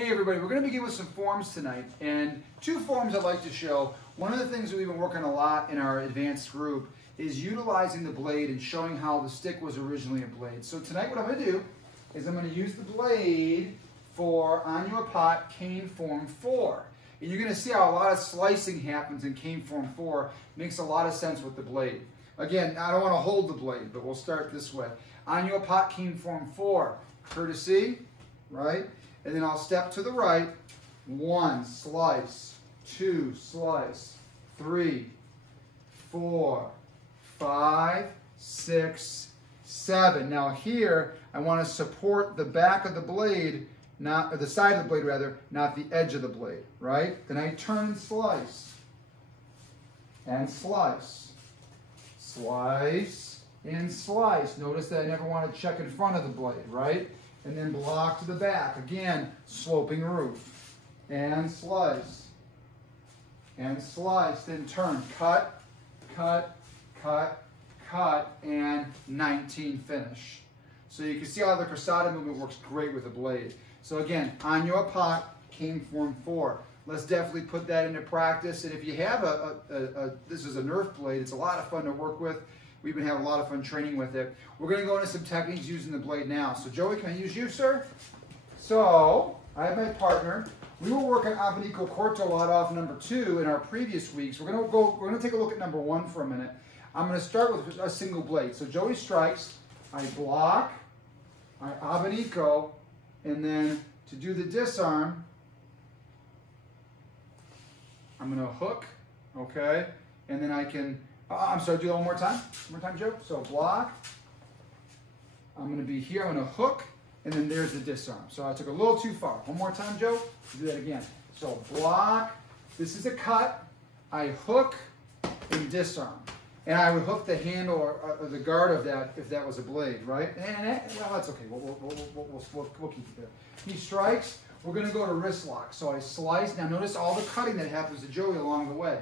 Hey everybody, we're going to begin with some forms tonight, and two forms I'd like to show. One of the things that we've been working a lot in our advanced group is utilizing the blade and showing how the stick was originally a blade. So tonight what I'm going to do is I'm going to use the blade for On Your Pot cane form 4. And you're going to see how a lot of slicing happens in cane form 4. Makes a lot of sense with the blade. Again, I don't want to hold the blade, but we'll start this way. On Your Pot cane form 4, courtesy, right? And then I'll step to the right, 1 slice, 2 slice, 3, 4, 5, 6, 7. Now here, I want to support the back of the blade, or the side of the blade rather, not the edge of the blade, right? Then I turn and slice, slice, and slice. Notice that I never want to check in front of the blade, right? And then block to the back. Again, sloping roof. And slice. And slice. Then turn. Cut, cut, cut, cut, and 19 finish. So you can see how the crosata movement works great with a blade. So again, On Your Pot, cane form 4. Let's definitely put that into practice. And if you have this is a Nerf blade, it's a lot of fun to work with. We've been having a lot of fun training with it. We're going to go into some techniques using the blade now. So Joey, can I use you, sir? So, I have my partner. We were working abanico corto a lot off number 2 in our previous weeks. We're going to take a look at number 1 for a minute. I'm going to start with a single blade. So Joey strikes, I block, I abanico, and then to do the disarm, I'm going to hook, okay? And then I can, I'm sorry, do that one more time. One more time, Joe. So block. I'm going to be here. I'm going to hook, and then there's the disarm. So I took a little too far. One more time, Joe. Do that again. So block. This is a cut. I hook and disarm. And I would hook the handle or the guard of that if that was a blade, right? And well, that's okay. We'll keep it there. He strikes. We're going to go to wrist lock. So I slice. Now notice all the cutting that happens to Joey along the way.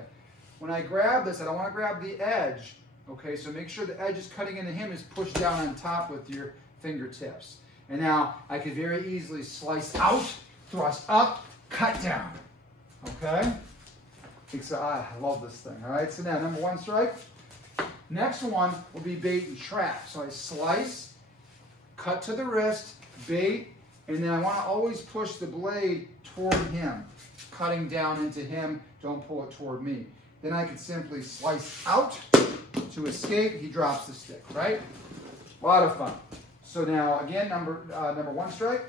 When I grab this, I don't want to grab the edge, okay? So make sure the edge is cutting into him is pushed down on top with your fingertips. And now I could very easily slice out, thrust up, cut down, okay? I love this thing, all right? So now number 1 strike. Next one will be bait and trap. So I slice, cut to the wrist, bait, and then I want to always push the blade toward him, cutting down into him. Don't pull it toward me. Then I can simply slice out to escape. He drops the stick, right? A lot of fun. So now, again, number 1 strike.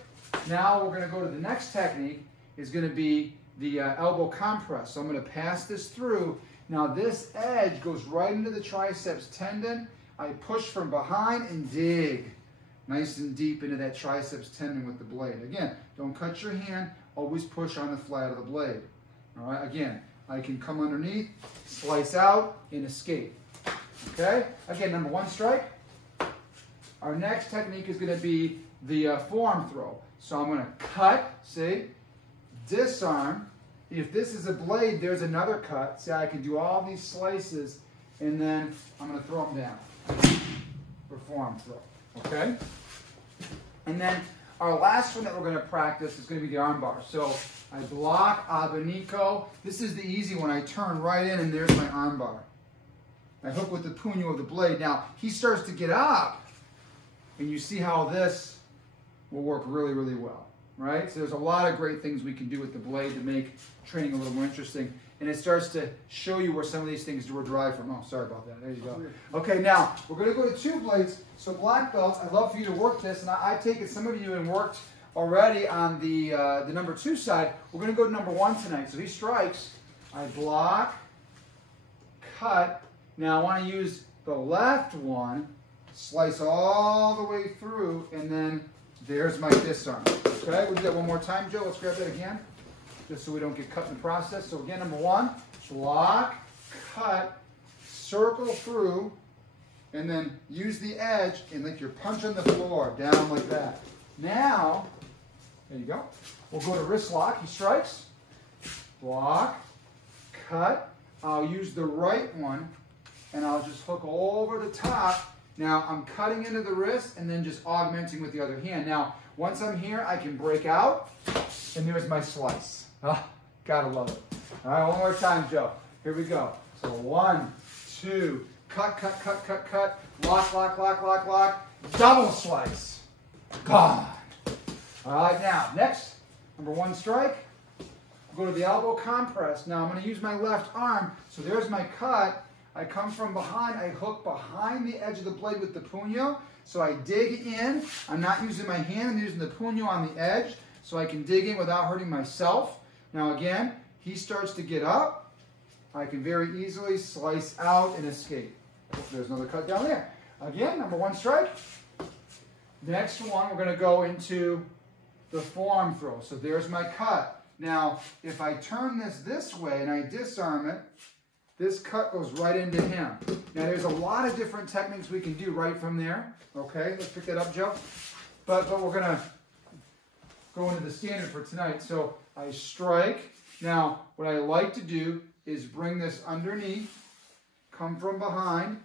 Now we're going to go to the next technique. Is going to be the elbow compress. So I'm going to pass this through. Now this edge goes right into the triceps tendon. I push from behind and dig nice and deep into that triceps tendon with the blade. Again, don't cut your hand. Always push on the flat of the blade. All right, again. I can come underneath, slice out, and escape. Okay? Again, number 1 strike. Our next technique is going to be the forearm throw. So I'm going to cut, see, disarm. If this is a blade, there's another cut. See, I can do all these slices, and then I'm going to throw them down for forearm throw. Okay? And then our last one that we're going to practice is going to be the arm bar. So I block, abanico. This is the easy one. I turn right in, and there's my arm bar. I hook with the puño of the blade. Now, he starts to get up, and you see how this will work really, really well, right? So there's a lot of great things we can do with the blade to make training a little more interesting. And it starts to show you where some of these things were derived from. Oh, sorry about that. There you go. Okay, now, we're going to go to 2 blades. So black belts, I'd love for you to work this. And I take it some of you have worked already on the number 2 side. We're going to go to number 1 tonight. So he strikes. I block, cut. Now I want to use the left one, slice all the way through, and then there's my disarm. Okay, we'll do that one more time, Joe. Let's grab that again, just so we don't get cut in the process. So again, number 1, block, cut, circle through, and then use the edge and like you're punching the floor down like that. Now, there you go. We'll go to wrist lock. He strikes. Block. Cut. I'll use the right one, and I'll just hook over the top. Now, I'm cutting into the wrist and then just augmenting with the other hand. Now, once I'm here, I can break out, and there's my slice. Ah, gotta love it. All right, one more time, Joe. Here we go. So 1, 2, cut, cut, cut, cut, cut, lock, lock, lock, lock, lock, double slice. Gone. All right, now, next, number 1 strike. Go to the elbow compress. Now I'm going to use my left arm. So there's my cut. I come from behind. I hook behind the edge of the blade with the puño. So I dig in. I'm not using my hand. I'm using the puño on the edge so I can dig in without hurting myself. Now again, he starts to get up. I can very easily slice out and escape. There's another cut down there. Again, number 1 strike. Next one, we're going to go into the forearm throw. So there's my cut. Now, if I turn this way and I disarm it, this cut goes right into him. Now, there's a lot of different techniques we can do right from there. Okay, let's pick that up, Joe. But we're going to go into the standard for tonight. So I strike. Now, what I like to do is bring this underneath, come from behind.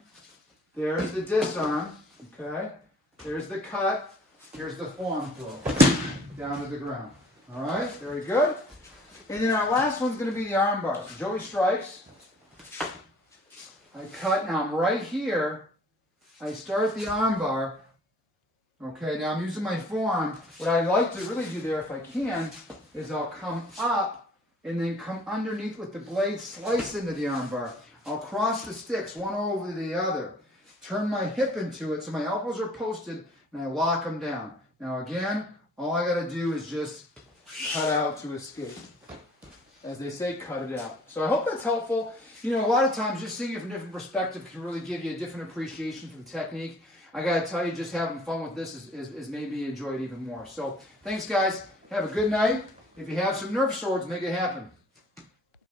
There's the disarm. Okay, there's the cut. Here's the forearm throw down to the ground. All right, very good. And then our last one's going to be the arm bar. So Joey strikes. I cut. Now I'm right here. I start the arm bar. Okay, now I'm using my forearm. What I like to really do there, if I can, is I'll come up and then come underneath with the blade, slice into the arm bar. I'll cross the sticks one over the other. Turn my hip into it so my elbows are posted, and I lock them down. Now again, all I got to do is just cut out to escape. As they say, cut it out. So I hope that's helpful. You know, a lot of times just seeing it from a different perspective can really give you a different appreciation for the technique. I got to tell you, just having fun with this is made me enjoy it even more. So thanks, guys. Have a good night. If you have some Nerf swords, make it happen.